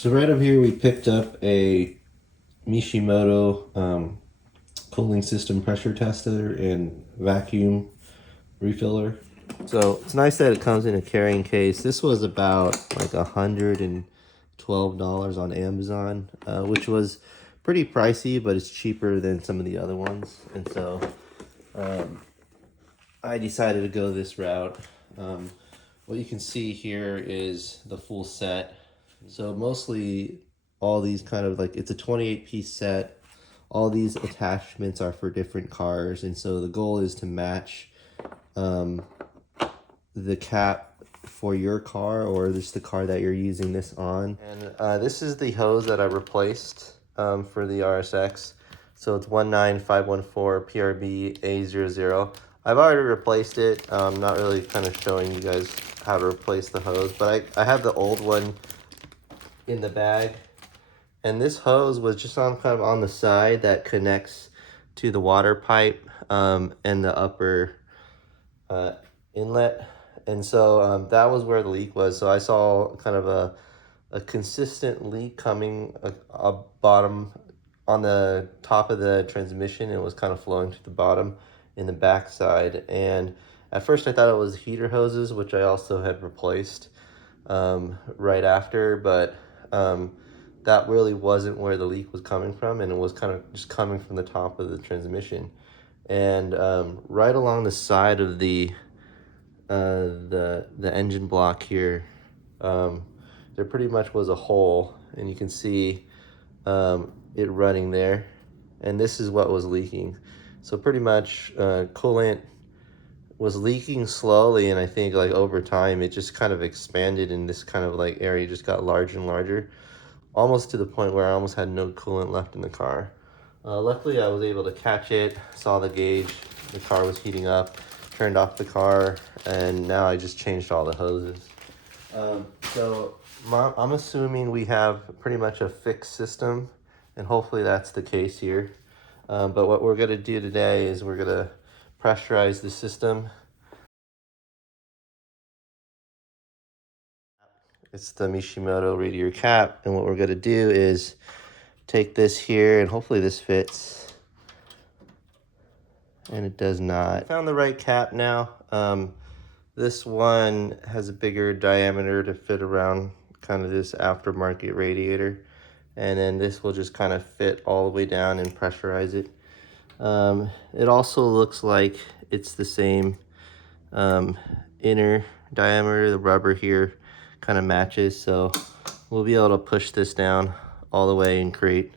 So right over here we picked up a Mishimoto cooling system pressure tester and vacuum refiller. So it's nice that it comes in a carrying case. This was about like $112 on Amazon, which was pretty pricey, but it's cheaper than some of the other ones. And so I decided to go this route. What you can see here is the full set. So mostly all these kind of like, it's a 28-piece set. All these attachments are for different cars, and so the goal is to match the cap for your car or just the car that you're using this on. And this is the hose that I replaced for the RSX. So it's 19514 PRB A00. I've already replaced it. I'm not really kind of showing you guys how to replace the hose, but I have the old one in the bag. And this hose was just on kind of on the side that connects to the water pipe and the upper inlet. And so that was where the leak was. So I saw kind of a consistent leak coming a bottom on the top of the transmission. It was kind of flowing to the bottom in the back side. And at first I thought it was heater hoses, which I also had replaced right after, but that really wasn't where the leak was coming from, and it was kind of just coming from the top of the transmission. And right along the side of the engine block here, there pretty much was a hole, and you can see it running there, and this is what was leaking. So pretty much coolant was leaking slowly, and I think like over time it just kind of expanded in this kind of like area, just got larger and larger, almost to the point where I almost had no coolant left in the car. Luckily I was able to catch it, saw the gauge, the car was heating up, turned off the car, and now I just changed all the hoses. So I'm assuming we have pretty much a fixed system, and hopefully that's the case here. But what we're gonna do today is we're gonna pressurize the system. It's the Mishimoto radiator cap, and what we're gonna do is take this here, and hopefully this fits, and it does not. Found the right cap now. This one has a bigger diameter to fit around kind of this aftermarket radiator, and then this will just kind of fit all the way down and pressurize it. It also looks like it's the same inner diameter. The rubber here kind of matches, so we'll be able to push this down all the way and create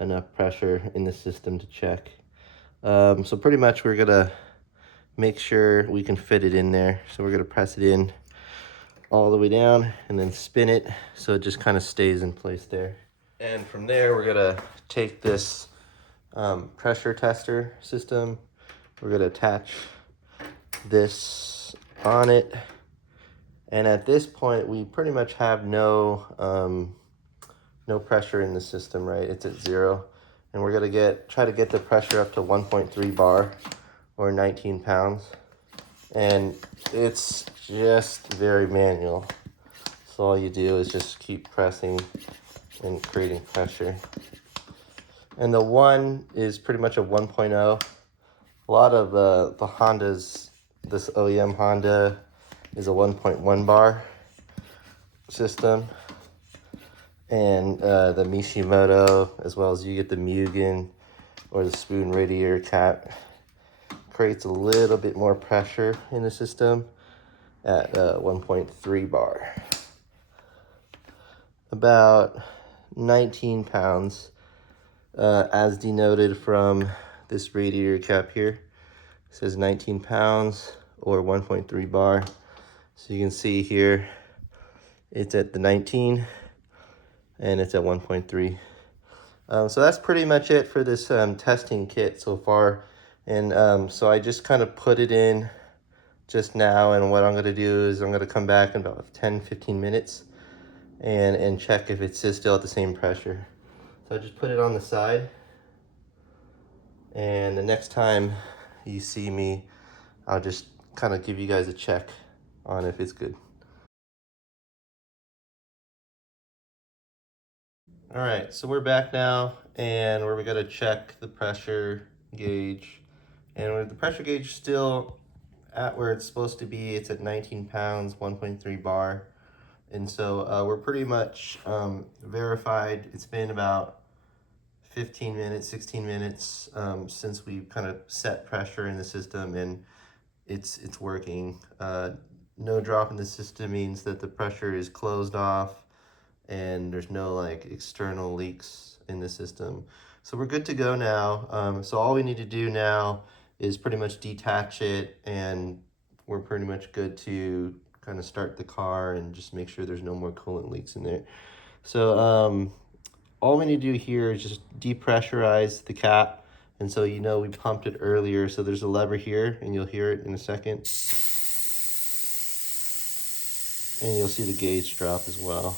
enough pressure in the system to check. So pretty much we're gonna make sure we can fit it in there. So we're gonna press it in all the way down and then spin it so it just kind of stays in place there. And from there we're gonna take this pressure tester system, we're gonna attach this on it, and at this point we pretty much have no pressure in the system, right? It's at 0, and we're gonna try to get the pressure up to 1.3 bar or 19 pounds, and it's just very manual. So all you do is just keep pressing and creating pressure. And the 1 is pretty much a 1.0. A lot of the Hondas, this OEM Honda is a 1.1 bar system, and the Mishimoto, as well as you get the Mugen or the Spoon radiator cap, creates a little bit more pressure in the system at 1.3 bar. About 19 pounds, as denoted from this radiator cap here. It says 19 pounds or 1.3 bar. So you can see here, it's at the 19 and it's at 1.3. So that's pretty much it for this testing kit so far. And so I just kind of put it in just now, and what I'm gonna do is I'm gonna come back in about 10-15 minutes and check if it's still at the same pressure. So I just put it on the side, and the next time you see me, I'll just kind of give you guys a check on if it's good. All right, so we're back now, and we're gonna check the pressure gauge. And the pressure gauge is still at where it's supposed to be. It's at 19 pounds, 1.3 bar. And so we're pretty much verified. It's been about 15 minutes, 16 minutes since we kind of set pressure in the system, and it's working. No drop in the system means that the pressure is closed off and there's no like external leaks in the system. So we're good to go now. So all we need to do now is pretty much detach it, and we're pretty much good to kind of start the car and just make sure there's no more coolant leaks in there. So all we need to do here is just depressurize the cap. And so you know we pumped it earlier, so there's a lever here, and you'll hear it in a second. And you'll see the gauge drop as well.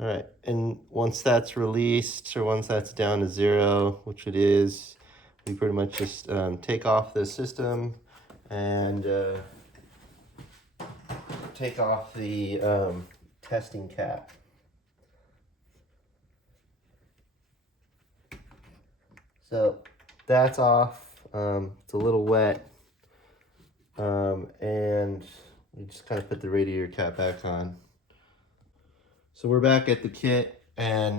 All right, and once that's released, or once that's down to 0, which it is, we pretty much just take off the system and take off the testing cap. So that's off. It's a little wet, and we just kind of put the radiator cap back on. So we're back at the kit, and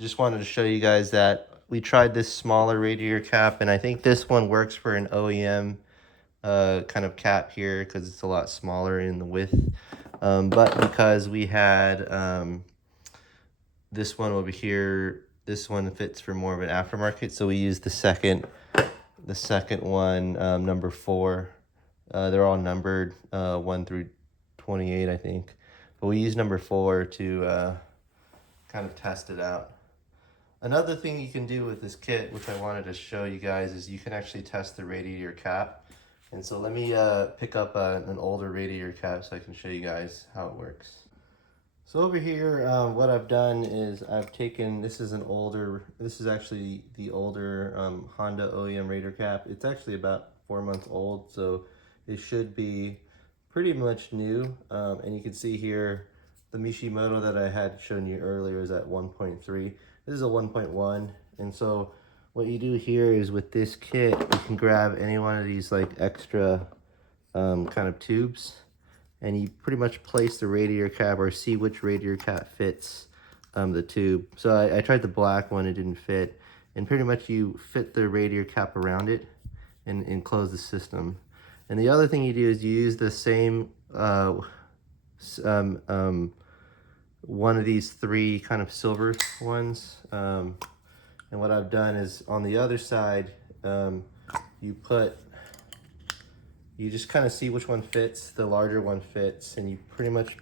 just wanted to show you guys that we tried this smaller radiator cap, and I think this one works for an OEM kind of cap here because it's a lot smaller in the width. But because we had this one over here, this one fits for more of an aftermarket, so we used the second one, number 4. They're all numbered 1 through 28, I think. But we used number 4 to kind of test it out. Another thing you can do with this kit, which I wanted to show you guys, is you can actually test the radiator cap. And so let me pick up an older radiator cap so I can show you guys how it works. So over here, what I've done is I've taken, this is actually the older Honda OEM radiator cap. It's actually about 4 months old, so it should be pretty much new. And you can see here, the Mishimoto that I had shown you earlier is at 1.3. This is a 1.1. And so what you do here is with this kit, you can grab any one of these like extra kind of tubes, and you pretty much place the radiator cap or see which radiator cap fits the tube. So I tried the black one, it didn't fit. And pretty much you fit the radiator cap around it and close the system. And the other thing you do is you use the same one of these 3 kind of silver ones. And what I've done is on the other side, you just kind of see which one fits, the larger one fits, and you pretty much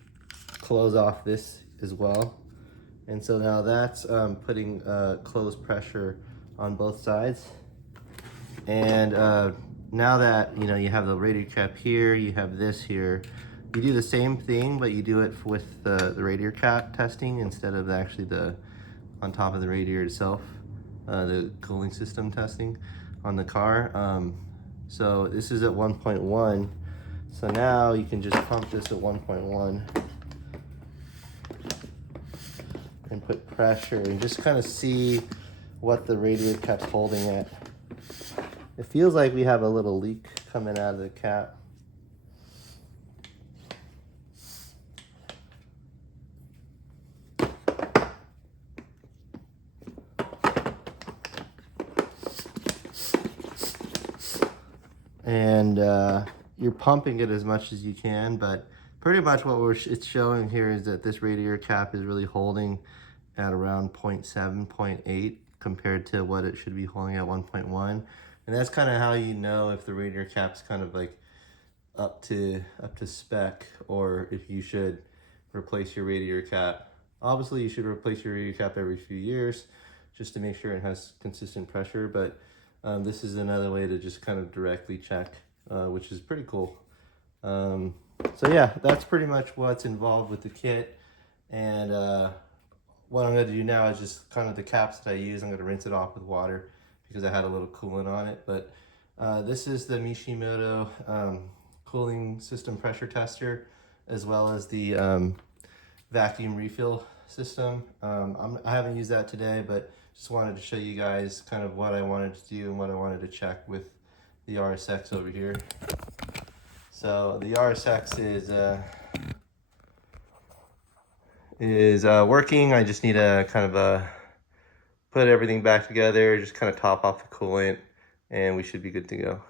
close off this as well. And so now that's putting closed pressure on both sides. And now that you have the radiator cap here, you have this here, you do the same thing, but you do it with the radiator cap testing instead of actually on top of the radiator itself, the cooling system testing on the car. So this is at 1.1. So now you can just pump this at 1.1 and put pressure and just kind of see what the radiator cap's holding at. It feels like we have a little leak coming out of the cap. And you're pumping it as much as you can, but pretty much what it's showing here is that this radiator cap is really holding at around 0.7, 0.8 compared to what it should be holding at 1.1. And that's kind of how you know if the radiator cap's kind of like up to spec, or if you should replace your radiator cap. Obviously you should replace your radiator cap every few years just to make sure it has consistent pressure, but this is another way to just kind of directly check, which is pretty cool. So yeah, that's pretty much what's involved with the kit. And what I'm going to do now is just kind of the caps that I use, I'm going to rinse it off with water because I had a little coolant on it. But this is the Mishimoto cooling system pressure tester, as well as the vacuum refill system. I haven't used that today, but just wanted to show you guys kind of what I wanted to do and what I wanted to check with the RSX over here. So the RSX is working. I just need to kind of put everything back together, just kind of top off the coolant, and we should be good to go.